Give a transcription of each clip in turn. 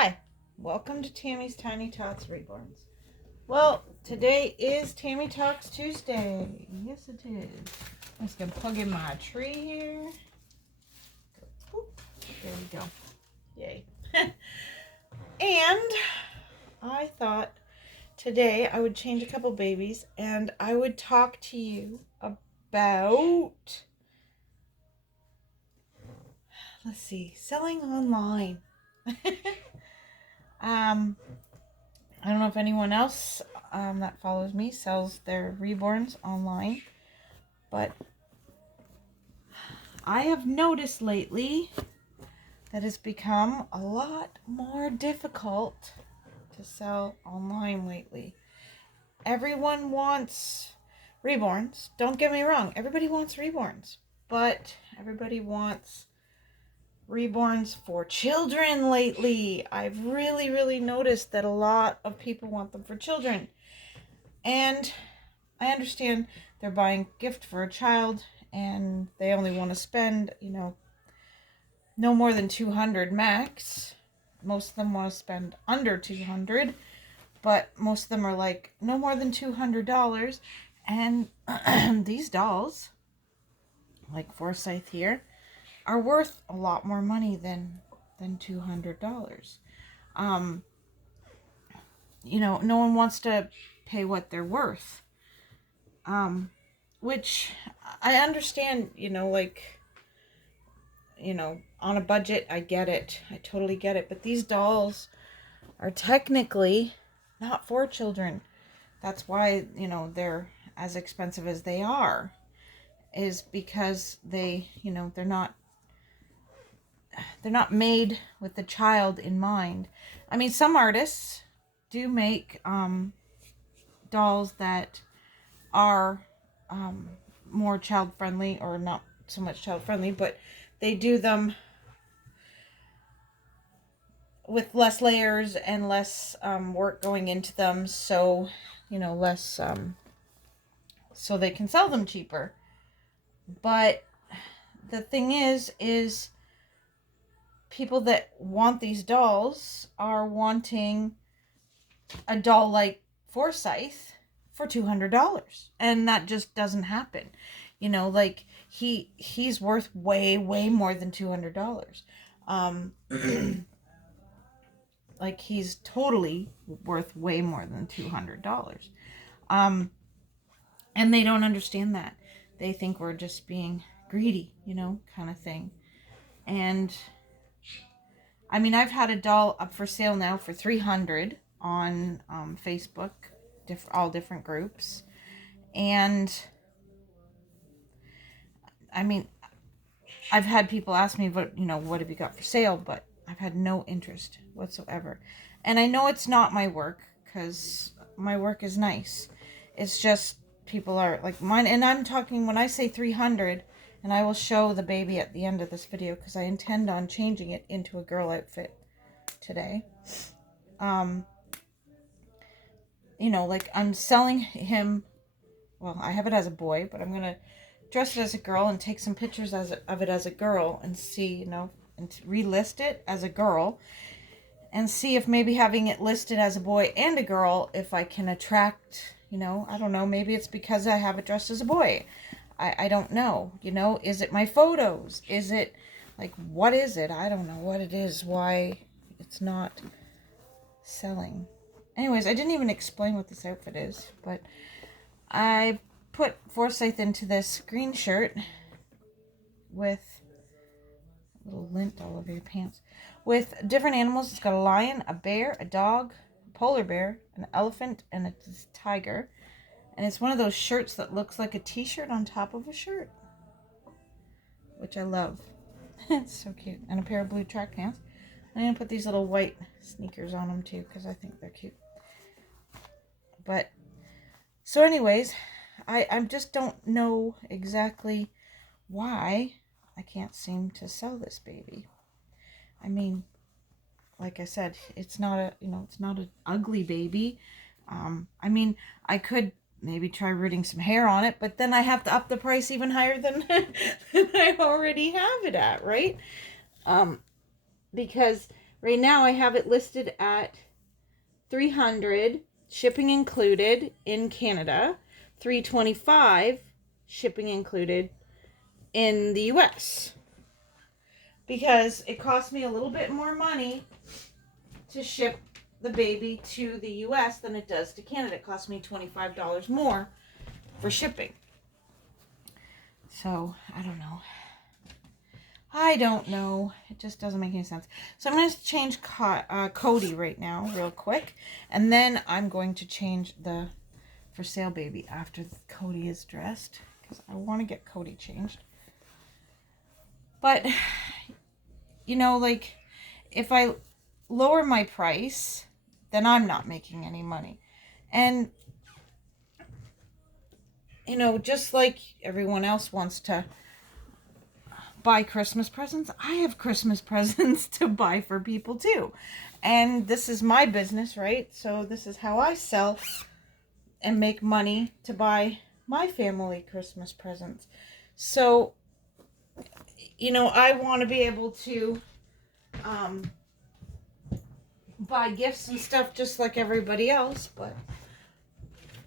Hi, welcome to Tammy's Tiny Tots Reborns. Well, today is Tammy Talks Tuesday. Yes, it is. I'm just going to plug in my tree here. There we go. Yay. And I thought today I would change a couple babies and I would talk to you about, let's see, selling online. I don't know if anyone else that follows me sells their reborns online, but I have noticed lately that it's become a lot more difficult to sell online lately. Everyone wants reborns. Don't get me wrong. Everybody wants reborns, but everybody wants reborns for children lately. I've really noticed that a lot of people want them for children. And I understand they're buying a gift for a child and they only want to spend, no more than $200 max. Most of them want to spend under $200, but most of them are like no more than $200. And these dolls, like Forsyth here, are worth a lot more money than $200. No one wants to pay what they're worth. Which I understand, on a budget, I get it. I totally get it. But these dolls are technically not for children. That's why, they're as expensive as they are. Is because they're not made with the child in mind. I mean, some artists do make dolls that are more child friendly, or not so much child friendly, but they do them with less layers and less work going into them, so less so they can sell them cheaper. But the thing is people that want these dolls are wanting a doll like Forsyth for $200, and that just doesn't happen. He's worth way more than $200. Like, he's totally worth way more than $200. And they don't understand that. They think we're just being greedy, kind of thing. And I mean, I've had a doll up for sale now for $300 on Facebook, all different groups. And I mean, I've had people ask me, what have you got for sale? But I've had no interest whatsoever. And I know it's not my work, because my work is nice. It's just people are like mine. And I'm talking, when I say 300, and I will show the baby at the end of this video, because I intend on changing it into a girl outfit today. Like, I'm selling him, well, I have it as a boy, but I'm going to dress it as a girl and take some pictures of it as a girl and see, and relist it as a girl, and see if maybe having it listed as a boy and a girl, if I can attract, I don't know, maybe it's because I have it dressed as a boy. I don't know, is it my photos? Is it, like, what is it? I don't know what it is, why it's not selling. Anyways, I didn't even explain what this outfit is, but I put Forsyth into this green shirt with a little lint all over your pants, with different animals. It's got a lion, a bear, a dog, a polar bear, an elephant, and a tiger. And it's one of those shirts that looks like a t-shirt on top of a shirt, which I love. It's so cute. And a pair of blue track pants. I'm going to put these little white sneakers on them too, because I think they're cute. But, so anyways, I just don't know exactly why I can't seem to sell this baby. I mean, like I said, it's not it's not an ugly baby. I mean, I could maybe try rooting some hair on it, but then I have to up the price even higher than I already have it at, right? Because Right now I have it listed at $300, shipping included in Canada, $325, shipping included in the US. Because it cost me a little bit more money to ship the baby to the US than it does to Canada. It cost me $25 more for shipping. So, I don't know. It just doesn't make any sense. So I'm going to change Cody right now real quick. And then I'm going to change the for sale baby after Cody is dressed. Because I want to get Cody changed. But, you know, like, if I lower my price, then I'm not making any money. And, you know, just like everyone else wants to buy Christmas presents, I have Christmas presents to buy for people too. And this is my business, right? So this is how I sell and make money to buy my family Christmas presents. So, you know, I want to be able to buy gifts and stuff just like everybody else, but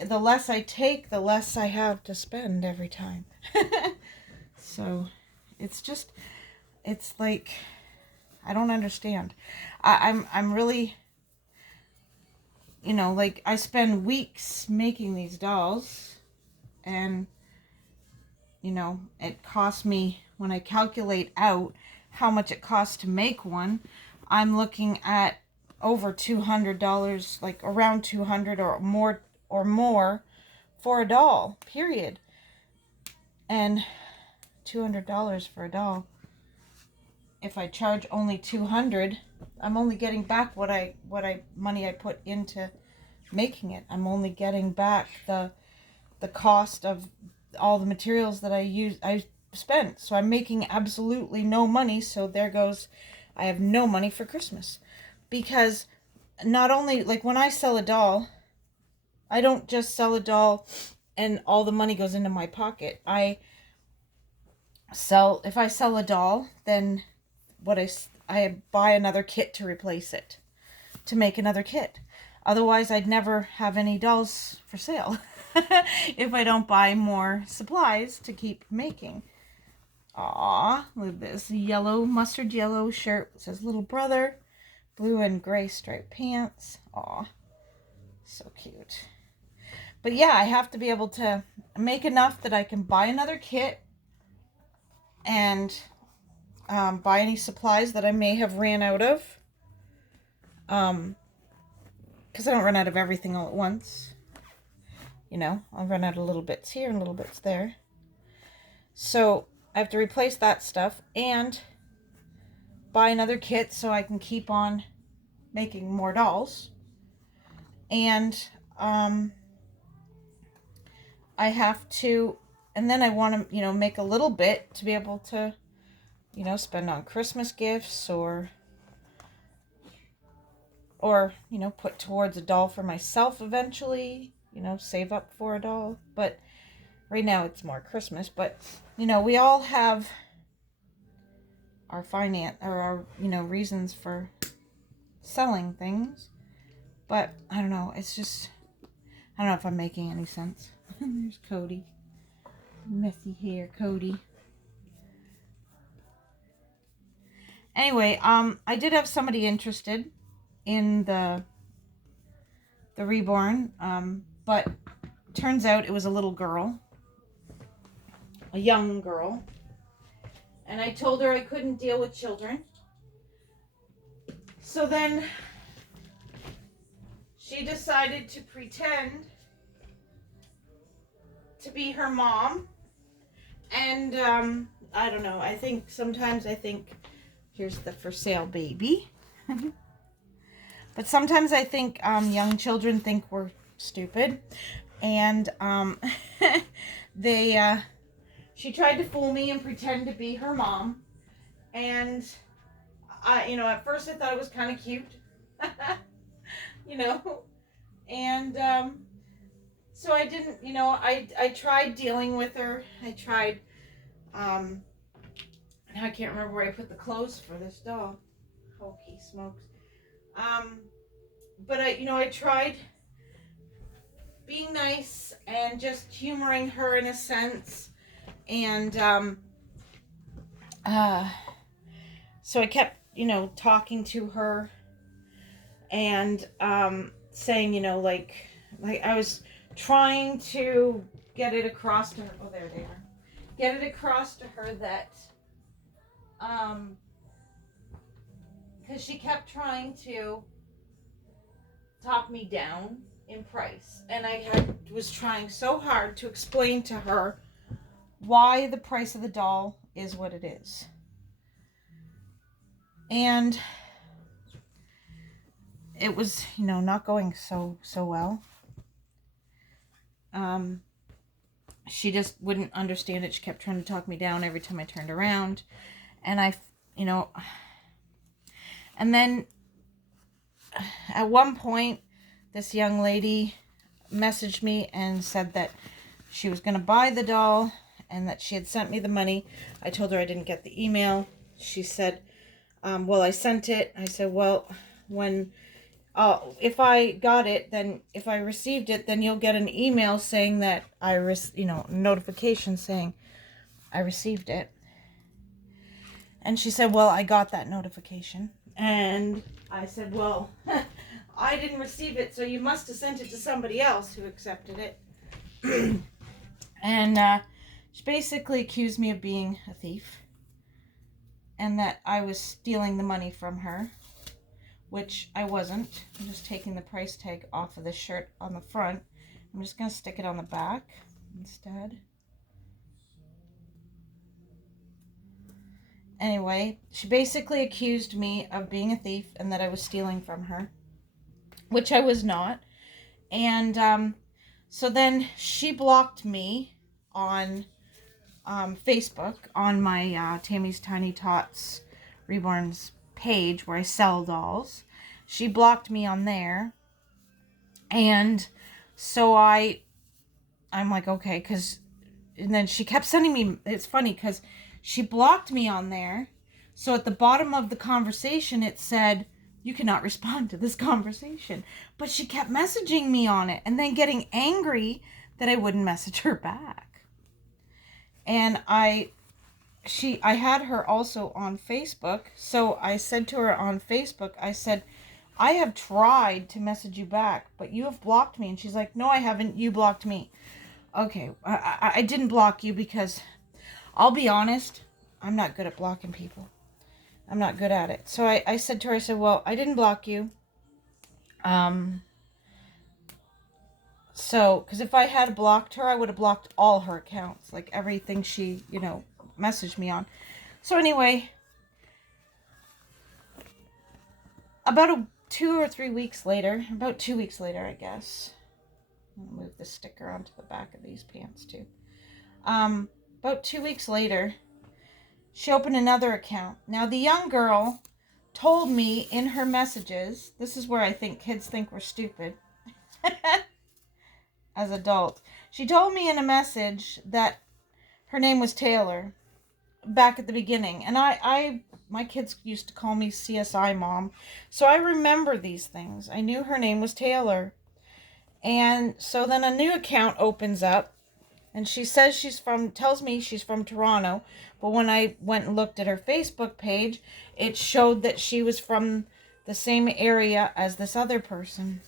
the less I take, the less I have to spend every time. So it's like, I don't understand. I'm really, you know, like, I spend weeks making these dolls, and, you know, it costs me, when I calculate out how much it costs to make one, I'm looking at over $200, like around $200 or more for a doll, period. And $200 for a doll. If I charge only $200, I'm only getting back what money I put into making it. I'm only getting back the cost of all the materials that I spent. So I'm making absolutely no money. So there goes, I have no money for Christmas. Because not only, like, when I sell a doll, I don't just sell a doll and all the money goes into my pocket. If I sell a doll, then I buy another kit to replace it, to make another kit. Otherwise, I'd never have any dolls for sale if I don't buy more supplies to keep making. Aw, look at this mustard yellow shirt. It says little brother, blue and gray striped pants. Aw, so cute. But yeah, I have to be able to make enough that I can buy another kit and buy any supplies that I may have ran out of. Because I don't run out of everything all at once. You know, I'll run out of little bits here and little bits there. So I have to replace that stuff and buy another kit so I can keep on making more dolls. And I have to, and then I want to, you know, make a little bit to be able to, you know, spend on Christmas gifts or, you know, put towards a doll for myself eventually, you know, save up for a doll. But right now it's more Christmas. But, you know, we all have our you know, reasons for selling things. But I don't know, it's just, I don't know if I'm making any sense. There's Cody. Messy hair, Cody. Anyway, I did have somebody interested in the Reborn, but turns out it was a little girl, a young girl, and I told her I couldn't deal with children. So then she decided to pretend to be her mom, and I don't know, sometimes I think here's the for sale baby. But sometimes I think young children think we're stupid, and she tried to fool me and pretend to be her mom, and you know, at first I thought it was kind of cute, you know, and so I didn't, you know, I tried dealing with her. I tried, now I can't remember where I put the clothes for this doll. Hokey smokes. But I tried being nice and just humoring her in a sense. And, so I kept, talking to her and, saying, like I was trying to get it across to her. Oh, there they are. Get it across to her that, because she kept trying to talk me down in price. And I was trying so hard to explain to her why the price of the doll is what it is. And it was, not going so well. She just wouldn't understand it. She kept trying to talk me down every time I turned around. And and then at one point, this young lady messaged me and said that she was going to buy the doll and that she had sent me the money. I told her I didn't get the email. She said, well, I sent it. I said, well, if I got it, then if I received it, then you'll get an email saying that notification saying I received it. And she said, well, I got that notification. And I said, well, I didn't receive it, so you must have sent it to somebody else who accepted it. And she basically accused me of being a thief and that I was stealing the money from her, which I wasn't. I'm just taking the price tag off of the shirt on the front. I'm just going to stick it on the back instead. Anyway, she basically accused me of being a thief and that I was stealing from her, which I was not. And so then she blocked me on Facebook on my Tammy's Tiny Tots Reborns page where I sell dolls. She blocked me on there. And so I'm like, okay, and then she kept sending me, it's funny because she blocked me on there. So at the bottom of the conversation, it said, you cannot respond to this conversation. But she kept messaging me on it and then getting angry that I wouldn't message her back. And I had her also on Facebook. So I said to her on Facebook, I said, I have tried to message you back, but you have blocked me. And she's like, no, I haven't. You blocked me. Okay, I didn't block you because, I'll be honest, I'm not good at blocking people. I'm not good at it. So I said to her, I said, well, I didn't block you. So, because if I had blocked her, I would have blocked all her accounts. Like everything she, messaged me on. So anyway, about 2 or 3 weeks later, about 2 weeks later, I guess. I'll move the sticker onto the back of these pants too. About 2 weeks later, she opened another account. Now, the young girl told me in her messages, this is where I think kids think we're stupid as adults. She told me in a message that her name was Taylor back at the beginning. And my kids used to call me CSI Mom. So I remember these things. I knew her name was Taylor. And so then a new account opens up. And she says tells me she's from Toronto. But when I went and looked at her Facebook page, it showed that she was from the same area as this other person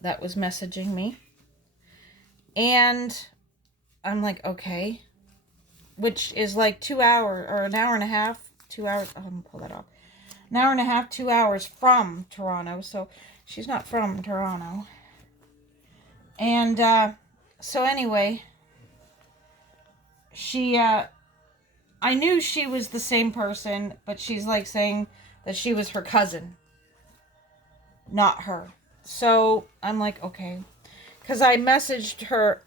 that was messaging me. And I'm like, okay. Which is like 2 hours, or an hour and a half, 2 hours. Oh, I'm going to pull that off. An hour and a half, 2 hours from Toronto. So she's not from Toronto. And, so anyway, I knew she was the same person, but she's like saying that she was her cousin, not her. So I'm like, okay, because I messaged her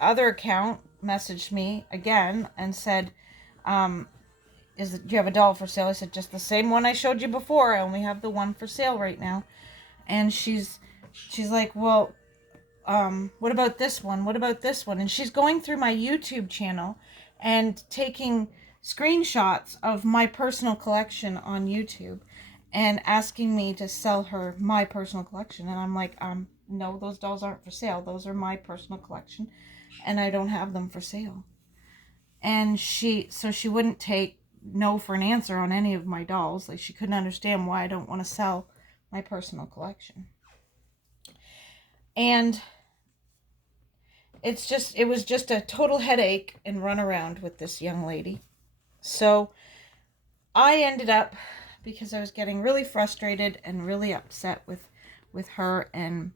other account, messaged me again and said, do you have a doll for sale? I said, just the same one I showed you before. I only have the one for sale right now. And she's like, well, what about this one? What about this one? And she's going through my YouTube channel and taking screenshots of my personal collection on YouTube and asking me to sell her my personal collection. And I'm like, no, those dolls aren't for sale. Those are my personal collection, and I don't have them for sale. And she wouldn't take no for an answer on any of my dolls. Like, she couldn't understand why I don't want to sell my personal collection. And it was just a total headache and run around with this young lady. So I ended up, because I was getting really frustrated and really upset with her, and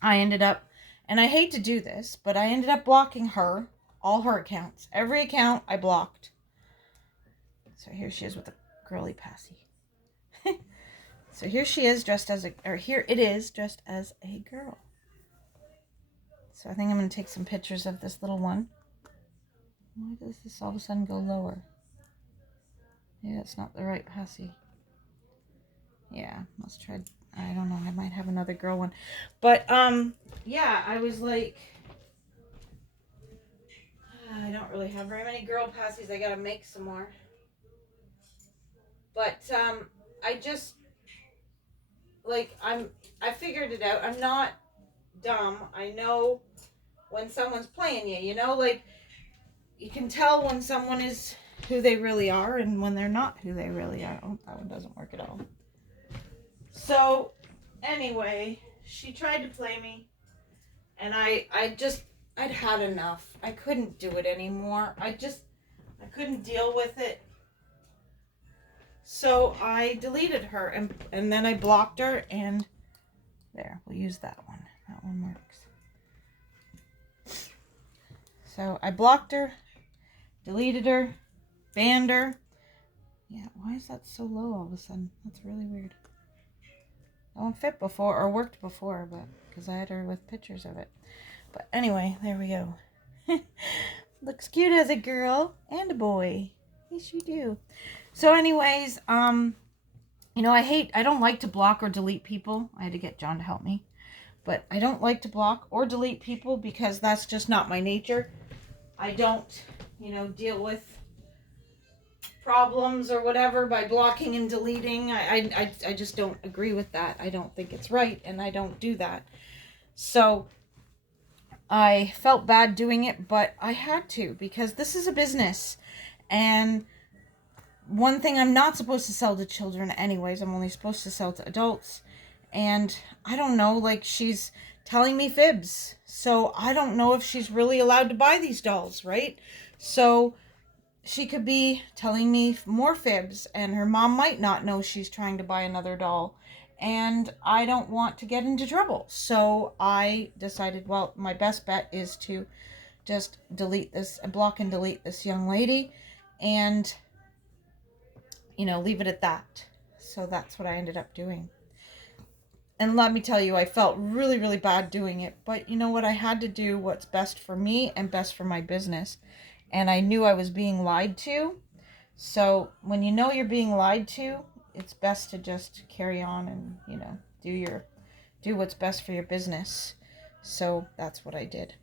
I ended up, and I hate to do this, but I ended up blocking her, all her accounts. Every account I blocked. So here she is with a girly passy. So here she is dressed as here it is dressed as a girl. So I think I'm going to take some pictures of this little one. Why does this all of a sudden go lower? Yeah, it's not the right passy. Yeah, let's try. I don't know. I might have another girl one. But, yeah, I was like, I don't really have very many girl passies. I got to make some more. But, I just, like, I figured it out. I'm not dumb. I know when someone's playing you, like, you can tell when someone is who they really are and when they're not who they really are. Oh, that one doesn't work at all. So, anyway, she tried to play me, and I'd had enough. I couldn't do it anymore. I couldn't deal with it. So I deleted her, and then I blocked her, and there, we'll use that one. That one works. So I blocked her, deleted her, banned her. Yeah, why is that so low all of a sudden? That's really weird. That one fit before, or worked before, but because I had her with pictures of it. But anyway, there we go. Looks cute as a girl and a boy. Yes, you do. So anyways, I don't like to block or delete people. I had to get John to help me. But I don't like to block or delete people because that's just not my nature. I don't, deal with problems or whatever by blocking and deleting. I just don't agree with that. I don't think it's right, and I don't do that. So I felt bad doing it, but I had to, because this is a business. And one thing, I'm not supposed to sell to children anyways. I'm only supposed to sell to adults. And I don't know, like, she's telling me fibs. So I don't know if she's really allowed to buy these dolls, right? So she could be telling me more fibs, and her mom might not know she's trying to buy another doll. And I don't want to get into trouble. So I decided, well, my best bet is to just block and delete this young lady, and, leave it at that. So that's what I ended up doing. And let me tell you, I felt really, really bad doing it. But you know what? I had to do what's best for me and best for my business. And I knew I was being lied to. So when you know you're being lied to, it's best to just carry on and, do what's best for your business. So that's what I did.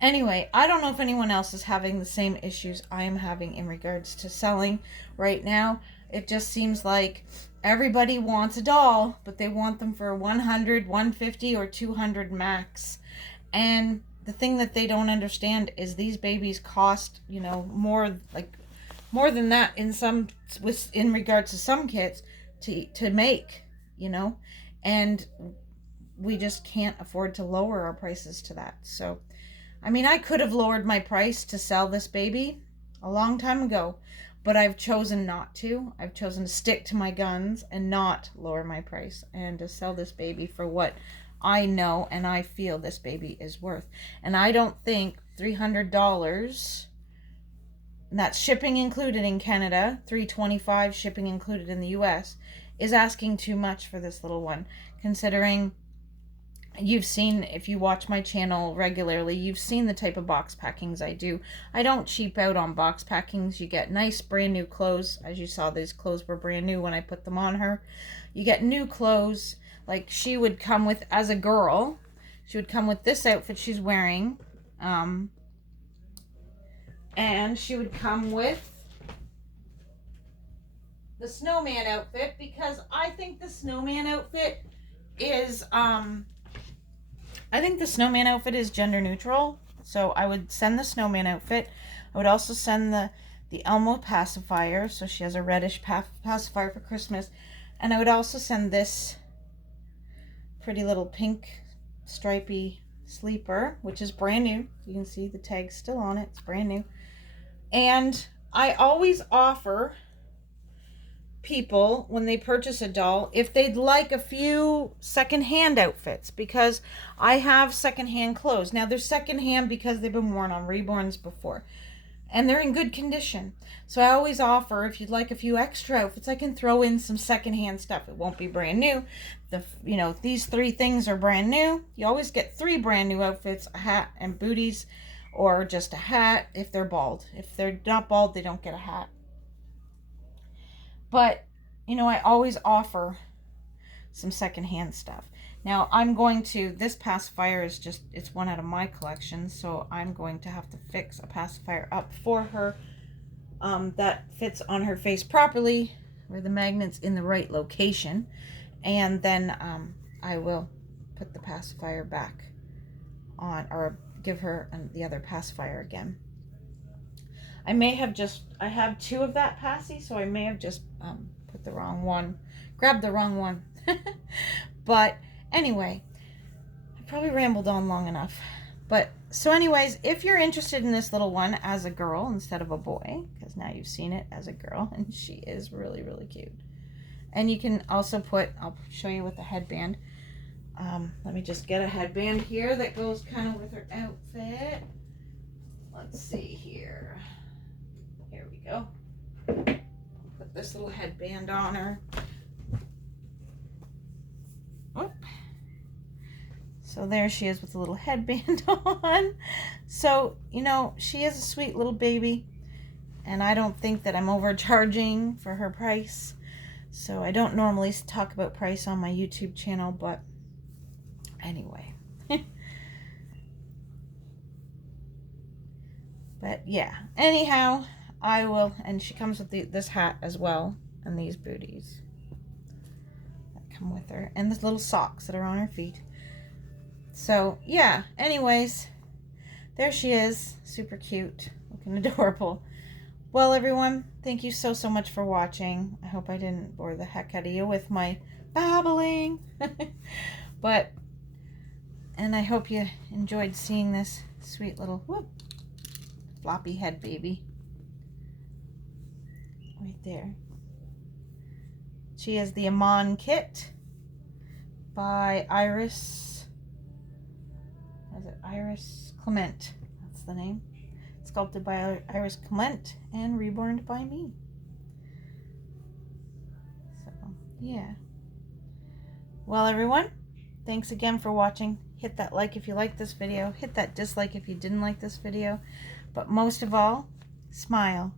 Anyway, I don't know if anyone else is having the same issues I am having in regards to selling right now. It just seems like everybody wants a doll, but they want them for 100, 150, or 200 max. And the thing that they don't understand is these babies cost, more than that in regards to some kits to make, and we just can't afford to lower our prices to that. So, I could have lowered my price to sell this baby a long time ago, but I've chosen not to. I've chosen to stick to my guns and not lower my price, and to sell this baby for what I know and I feel this baby is worth. And I don't think $300, and that's shipping included in Canada, $325 shipping included in the US, is asking too much for this little one, considering you've seen, if you watch my channel regularly, you've seen the type of box packings I do. I don't cheap out on box packings. You get nice brand new clothes. As you saw, these clothes were brand new when I put them on her. You get new clothes. Like, she would come with, as a girl, she would come with this outfit she's wearing. And she would come with the snowman outfit, because I think the snowman outfit is gender neutral. So I would send the snowman outfit. I would also send the Elmo pacifier, so she has a reddish pacifier for Christmas. And I would also send this pretty little pink stripy sleeper, which is brand new. You can see the tag's still on it. It's brand new. And I always offer people, when they purchase a doll, if they'd like a few secondhand outfits, because I have secondhand clothes. Now they're secondhand because they've been worn on Reborns before, and they're in good condition. So I always offer, if you'd like a few extra outfits, I can throw in some secondhand stuff. It won't be brand new. These 3 things are brand new. You always get 3 brand new outfits: a hat and booties, or just a hat if they're bald. If they're not bald, they don't get a hat. But, I always offer some secondhand stuff. Now, this pacifier is it's one out of my collection, so I'm going to have to fix a pacifier up for her that fits on her face properly, where the magnet's in the right location. And then I will put the pacifier back on, or give her the other pacifier again. I have 2 of that passy, so I may have just put the wrong one, grabbed the wrong one. But anyway, I probably rambled on long enough. But so anyways, if you're interested in this little one as a girl instead of a boy, because now you've seen it as a girl, and she is really, really cute. And you can also I'll show you with the headband. Let me just get a headband here that goes kind of with her outfit. Let's see here. Here we go. Put this little headband on her. Whoop. So there she is with a little headband on. So, she is a sweet little baby. And I don't think that I'm overcharging for her price. So I don't normally talk about price on my YouTube channel, but anyway. But yeah, anyhow, I will, and she comes with this hat as well, and these booties that come with her, and the little socks that are on her feet. So yeah, anyways, there she is, super cute, looking adorable. Well, everyone, thank you so much for watching. I hope I didn't bore the heck out of you with my babbling. And I hope you enjoyed seeing this sweet little floppy head baby right there. She is the Amon kit by Iris Clement. That's the name. Sculpted by Iris Clement and reborn by me. So yeah, well, everyone, thanks again for watching. Hit that like if you liked this video, hit that dislike if you didn't like this video. But most of all, smile.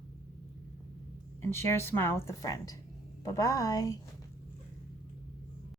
And share a smile with a friend. Bye-bye.